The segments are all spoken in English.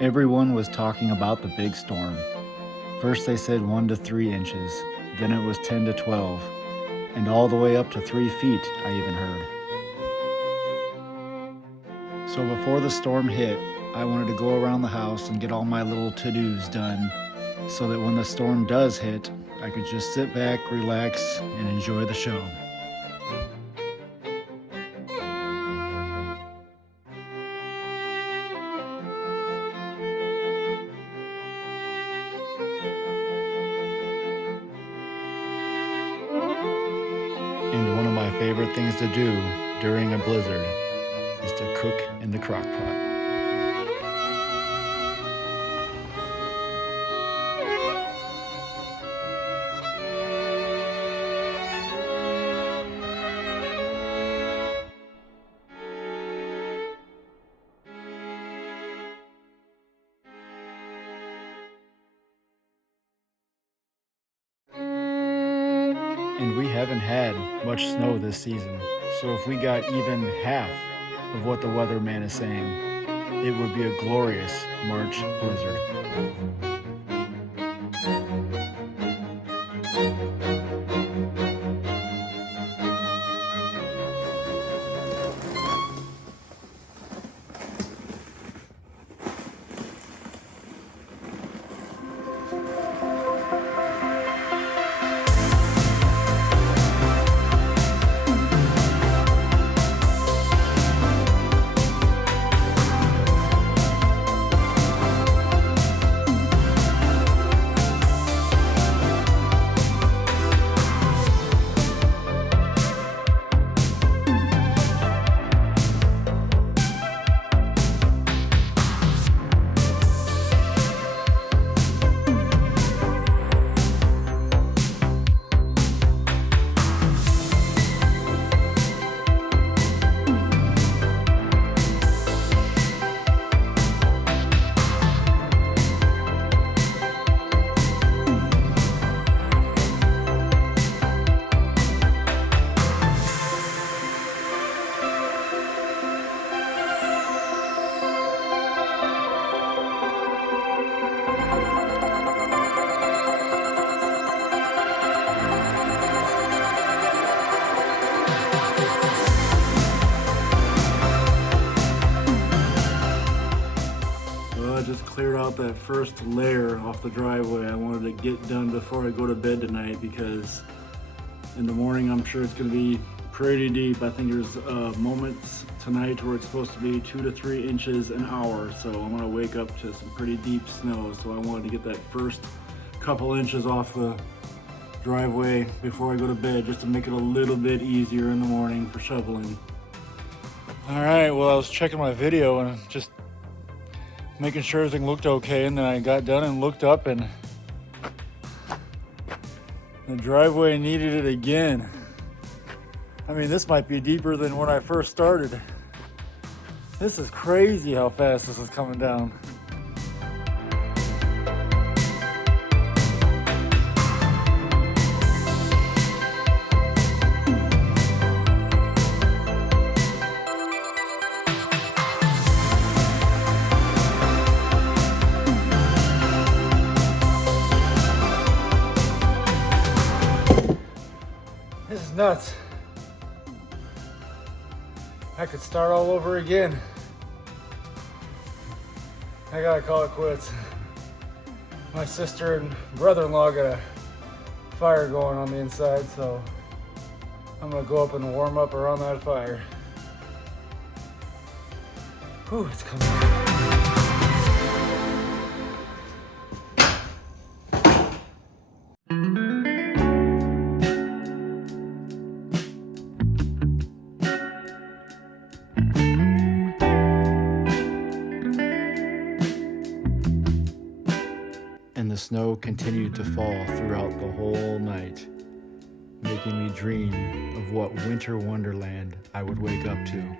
Everyone was talking about the big storm. First they said 1 to 3 inches, then it was 10 to 12, and all the way up to 3 feet, I even heard. So before the storm hit, I wanted to go around the house and get all my little to-dos done so that when the storm does hit, I could just sit back, relax, and enjoy the show. And one of my favorite things to do during a blizzard is to cook in the crock pot. And we haven't had much snow this season, so if we got even half of what the weatherman is saying, it would be a glorious March blizzard. Just cleared out that first layer off the driveway. I wanted to get done before I go to bed tonight because in the morning I'm sure it's going to be pretty deep. I think there's moments tonight where it's supposed to be 2 to 3 inches an hour, so I'm going to wake up to some pretty deep snow. So I wanted to get that first couple inches off the driveway before I go to bed, just to make it a little bit easier in the morning for shoveling. Alright, well, I was checking my video and just making sure everything looked okay, and then I got done and looked up and the driveway needed it again. I mean, this might be deeper than when I first started. This is crazy how fast this is coming down. This is nuts. I could start all over again. I gotta call it quits. My sister and brother-in-law got a fire going on the inside, so I'm gonna go up and warm up around that fire. Whew, it's coming. And the snow continued to fall throughout the whole night, making me dream of what winter wonderland I would wake up to.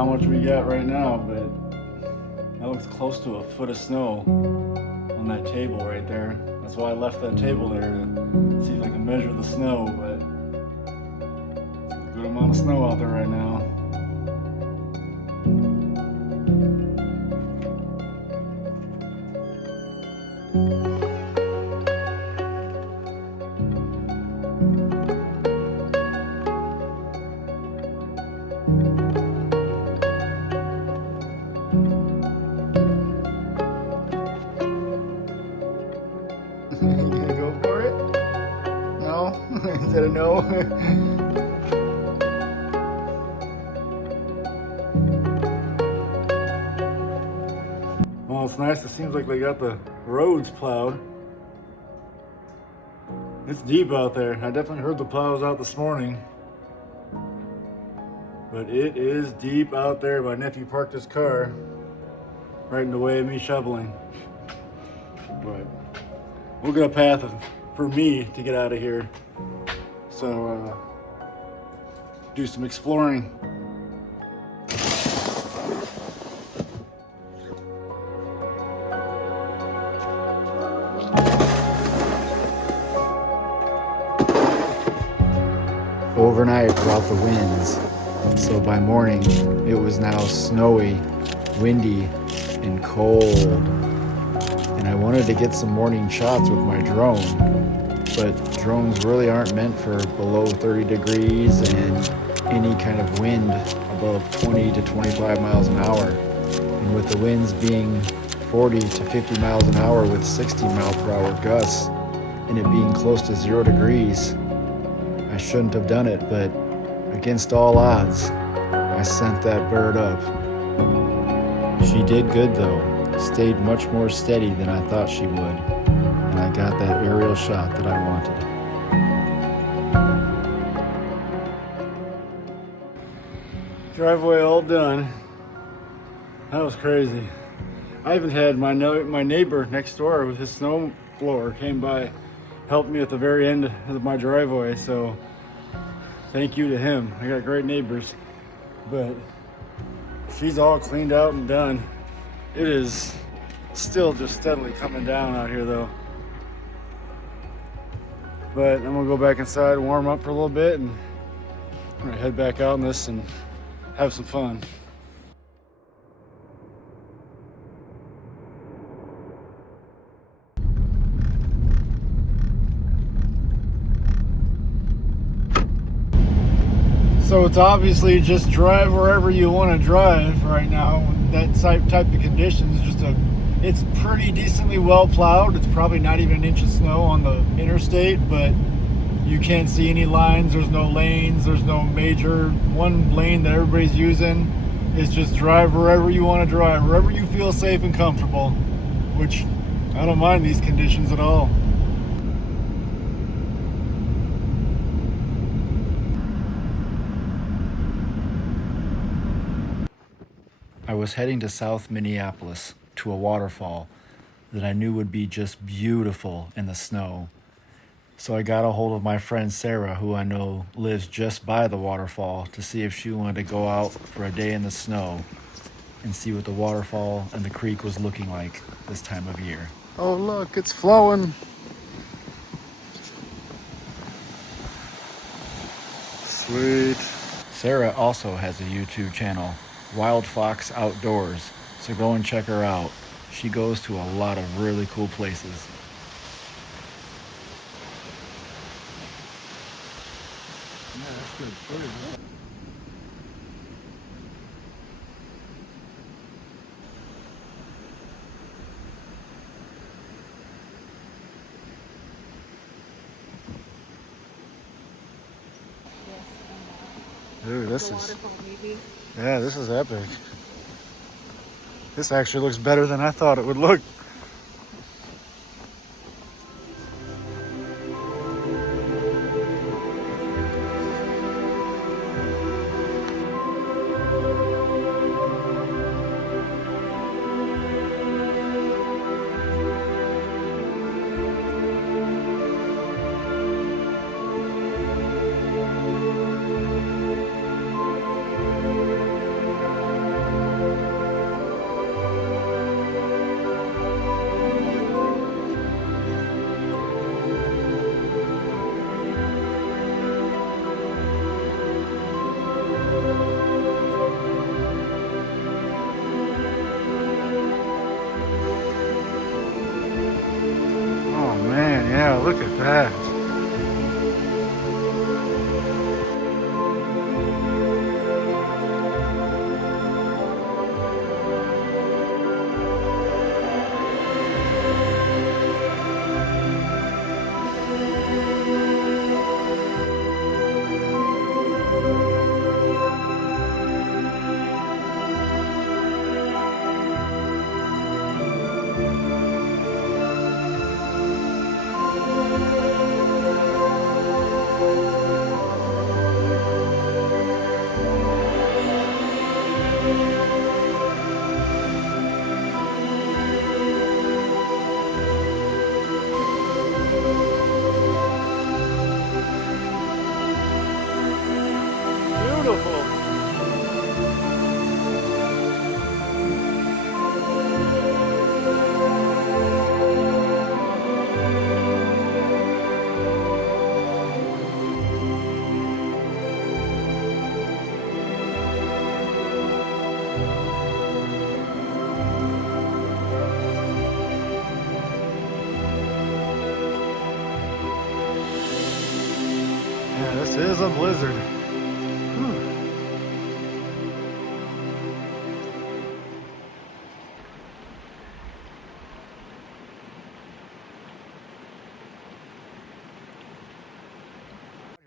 how much we got right now, but that looks close to a foot of snow on that table right there. That's why I left that table there, to see if I can measure the snow, but it's a good amount of snow out there right now. You gonna go for it? No? Is that a no? Well, it's nice. It seems like they got the roads plowed. It's deep out there. I definitely heard the plows out this morning. But it is deep out there. My nephew parked his car right in the way of me shoveling. But we'll get a path for me to get out of here. So, do some exploring. Overnight brought the winds, so by morning it was now snowy, windy, and cold. And I wanted to get some morning shots with my drone, but drones really aren't meant for below 30 degrees and any kind of wind above 20 to 25 miles an hour. And with the winds being 40 to 50 miles an hour with 60 mile per hour gusts, and it being close to 0 degrees, I shouldn't have done it, but against all odds, I sent that bird up. She did good though, stayed much more steady than I thought she would, and I got that aerial shot that I wanted. Driveway all done. That was crazy. I even had my neighbor next door with his snow blower came by, helped me at the very end of my driveway, so thank you to him. I got great neighbors. But she's all cleaned out and done. It is still just steadily coming down out here though. But I'm gonna go back inside, warm up for a little bit, and I'm gonna head back out in this and have some fun. So it's obviously just drive wherever you want to drive right now. That type of conditions, it's pretty decently well plowed. It's probably not even an inch of snow on the interstate, but you can't see any lines. There's no lanes. There's no major one lane that everybody's using. It's just drive wherever you want to drive, wherever you feel safe and comfortable, which I don't mind these conditions at all. I was heading to South Minneapolis to a waterfall that I knew would be just beautiful in the snow. So I got a hold of my friend Sarah, who I know lives just by the waterfall, to see if she wanted to go out for a day in the snow and see what the waterfall and the creek was looking like this time of year. Oh look, it's flowing. Sweet. Sarah also has a YouTube channel, Wild Fox Outdoors, so go and check her out. She goes to a lot of really cool places. Yeah, that's good. Dude, this is epic. This actually looks better than I thought it would look. Yeah, look at that. Beautiful. Yeah, this is a blizzard. Whew.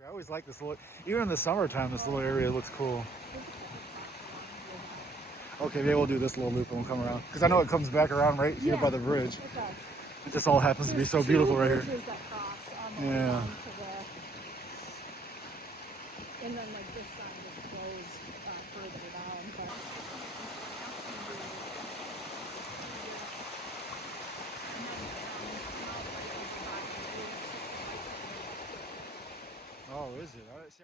I always like this little, even in the summertime, this little area looks cool. Okay, maybe we'll do this little loop and we'll come around. Because I know it comes back around right here by the bridge. It does. It just all happens to be so beautiful right here. Bridges that cross on the way Yeah. down to the, and then like this side just goes further down. But Oh, is it? All right, see.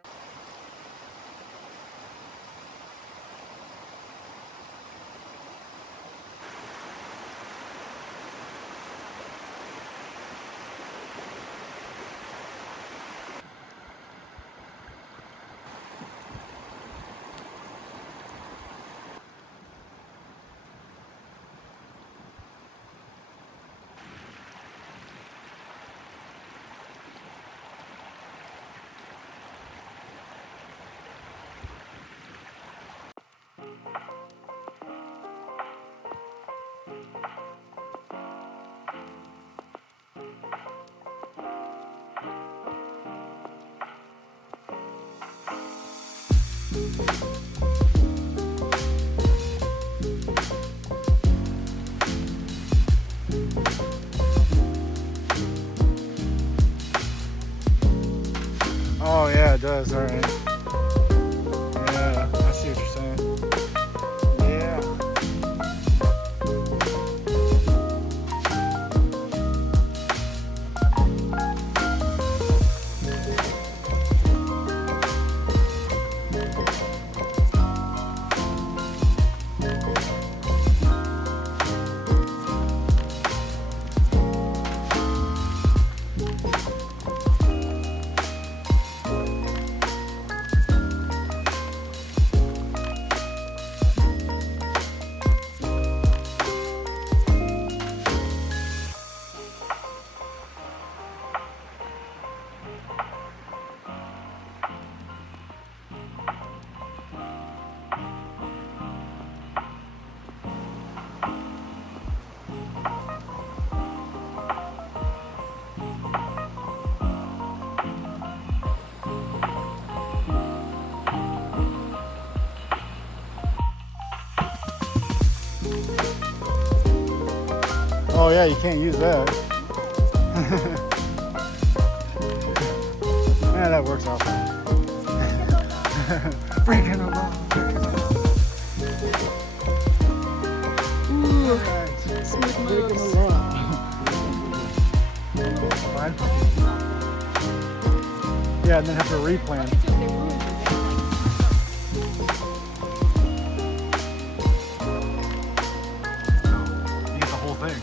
Oh yeah, it does. All right. Yeah, I see what you're saying. Yeah. Oh yeah, you can't use that. Yeah, that works out fine. Breaking the law. ooh, Alright. smooth Breaking moves. the law. Fine. Yeah, and then have to replan. You get the whole thing.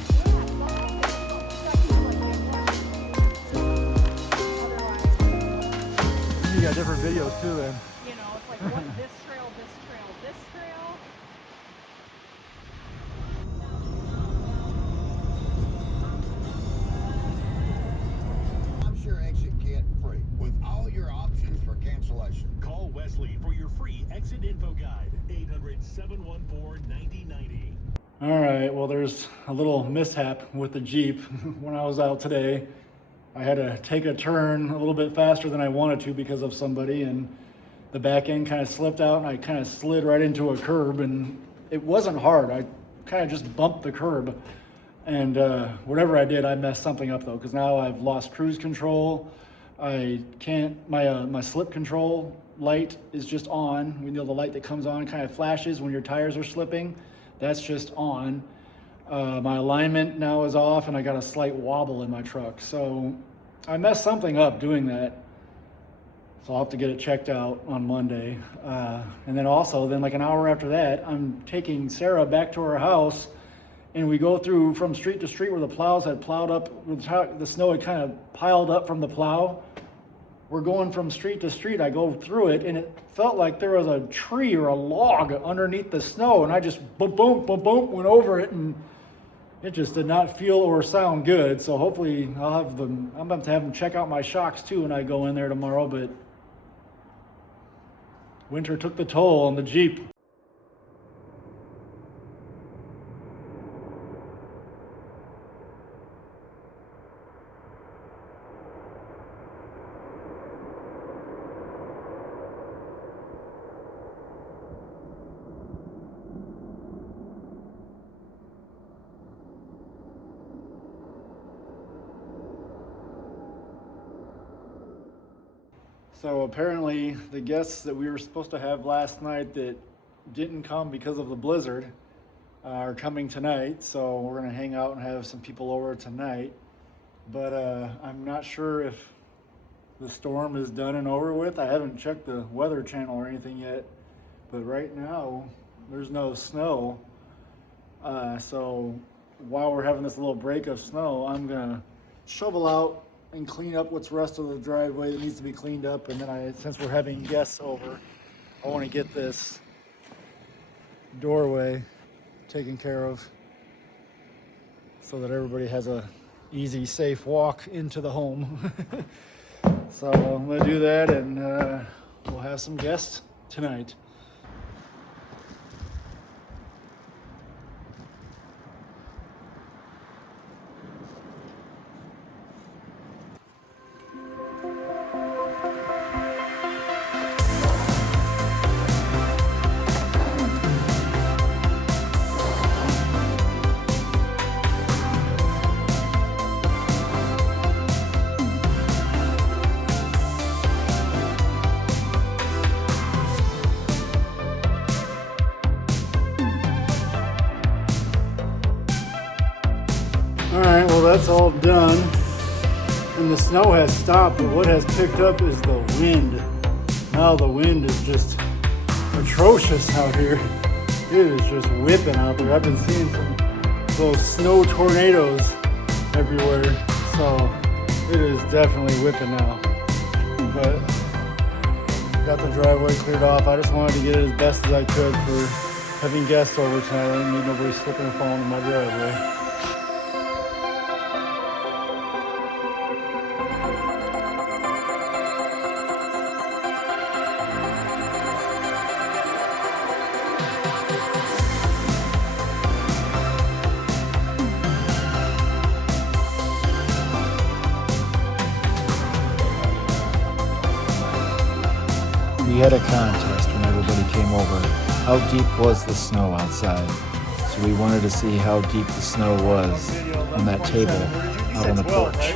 You got different videos too then. You know, it's like what, this trail, this trail, this trail. 714-9090. All right, well, there's a little mishap with the Jeep when I was out today. I had to take a turn a little bit faster than I wanted to because of somebody, and the back end kind of slipped out and I kind of slid right into a curb, and it wasn't hard. I kind of just bumped the curb, and whatever I did, I messed something up though, because now I've lost cruise control. I can't, my slip control light is just on. We know the light that comes on kind of flashes when your tires are slipping. That's just on. My alignment now is off and I got a slight wobble in my truck. So I messed something up doing that. So I'll have to get it checked out on Monday. And then also, then like an hour after that, I'm taking Sarah back to her house, and we go through from street to street where the plows had plowed up, the snow had kind of piled up from the plow. We're going from street to street. I go through it, and it felt like there was a tree or a log underneath the snow, and I just boom, boom, boom, boom, went over it, and it just did not feel or sound good. So hopefully I'm about to have them check out my shocks too when I go in there tomorrow, but winter took the toll on the Jeep. So apparently the guests that we were supposed to have last night that didn't come because of the blizzard are coming tonight. So we're gonna hang out and have some people over tonight. But I'm not sure if the storm is done and over with. I haven't checked the weather channel or anything yet. But right now there's no snow. So while we're having this little break of snow, I'm gonna shovel out and clean up what's rest of the driveway that needs to be cleaned up. And then since we're having guests over, I want to get this doorway taken care of so that everybody has a easy, safe walk into the home. So I'm gonna do that, and we'll have some guests tonight. All right, well, that's all done, and the snow has stopped, but what has picked up is the wind. Now the wind is just atrocious out here. It is just whipping out there. I've been seeing some those snow tornadoes everywhere, so it is definitely whipping now. But got the driveway cleared off. I just wanted to get it as best as I could for having guests over tonight. I didn't need nobody slipping and falling in my driveway. We had a contest when everybody came over. How deep was the snow outside? So we wanted to see how deep the snow was on that table out on the porch.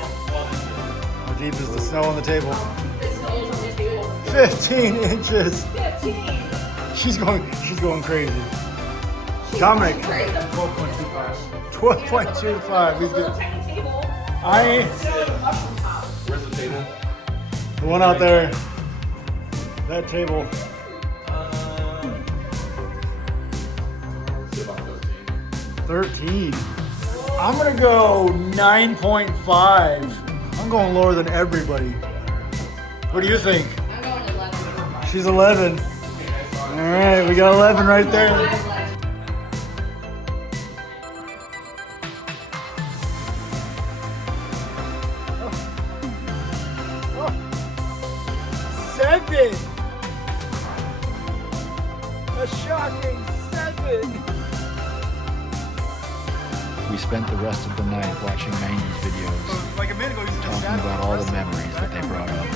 How deep is the snow on the table? 15 inches. 15. She's going crazy. Dominic. 12.25. 12.25. He's good. Table. I. Where's the table? The one out there. That table. It's about 13. 13. I'm gonna go 9.5. I'm going lower than everybody. What do you think? I'm going 11. She's 11. All right, we got 11 right there. 7. A shocking 7. spent the rest of the night watching 90s videos, Like a minute ago, talking about all the memories that they brought up.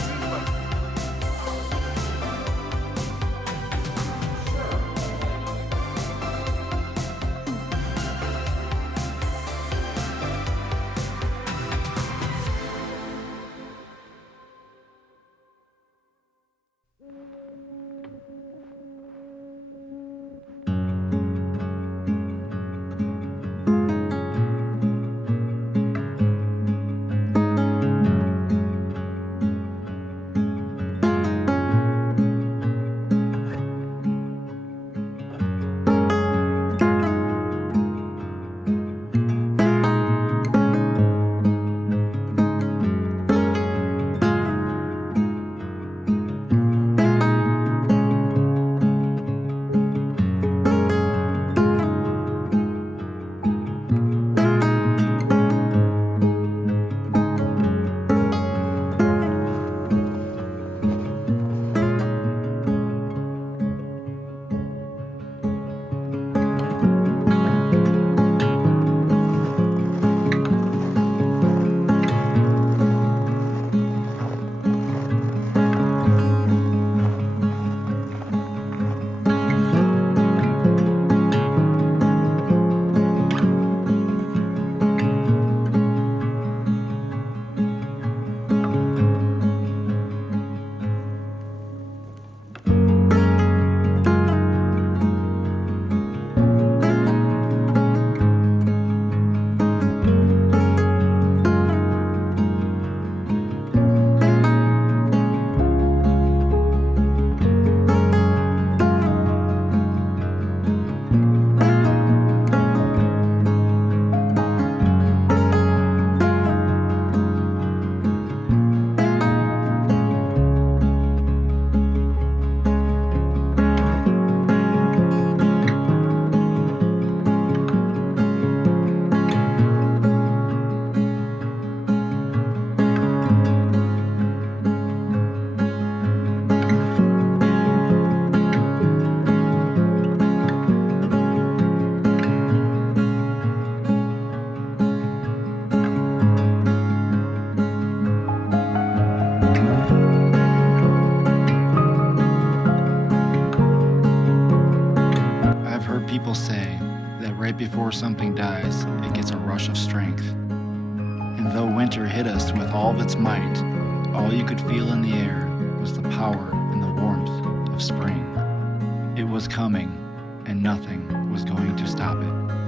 People say that right before something dies, it gets a rush of strength. And though winter hit us with all of its might, all you could feel in the air was the power and the warmth of spring. It was coming, and nothing was going to stop it.